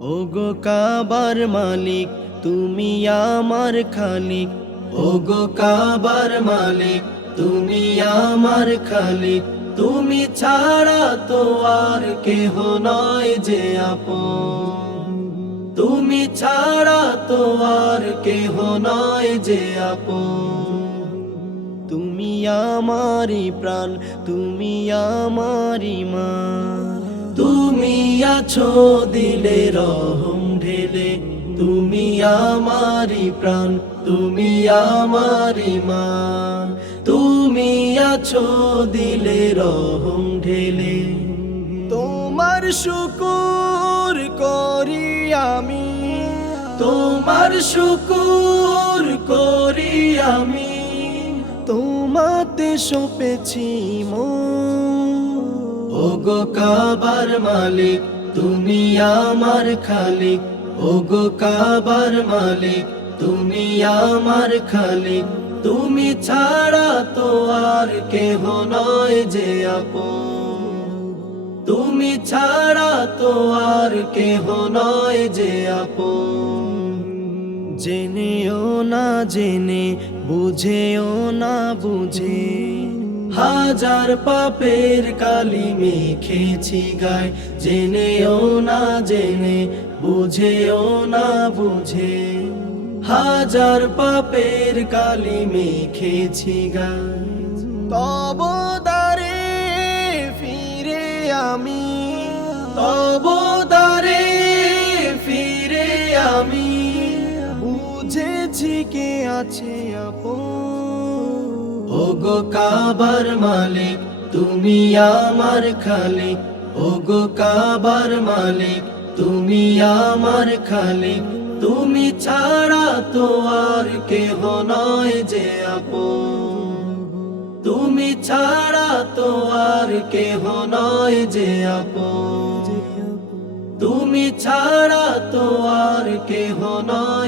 ওগো কাবার মালিক, তুমি আমার খালিক। ওগো কাবার মালিক, তুমি আমার খালিক। তুমি ছাড়া তো আর কেহ নয় যে আপন। তুমি ছাড়া তো আর কেহ নয় যে আপন। তুমি আমারি প্রাণ, তুমি আমারি মা তুমি আছো দিলে রহম ঢেলে, তুমি আমারি প্রাণ, তুমি আমারি মা। তুমি আছো দিলে রহম ঢেলে। তোমার শুকুর করি আমি। তোমার শুকুর করি আমি। তোমাতে সপেছি মো ওগো কাবার মালিক, তুমি আমার খালিক। ওগো কাবার মালিক, তুমি আমার খালিক। তুমি ছাড়া তো আর কেহ নয় যে তুমি ছাড়া তো আর কেহ নয় যে জেনেও না জেনে, বুঝেও না বুঝে। হাজার পাপের কালি মেখেছি গায়। জেনেও না জেনে, বুঝেও না বুঝে। হাজার পাপের কালি মেখেছি গায়। তব ফিরে আমি। তব ফিরে আমি। বুঝেছি কে আছে আপন ওগো কাবার মালিক, তুমি আমার খালিক। ওগো কাবার মালিক, তুমি আমার খালিক। তুমি ছাড়া তো আর কেহ নয় যে আপন। তুমি ছাড়া তো আর কেহ নয় যে আপন। তুমি ছাড়া তো আর কেহ নয়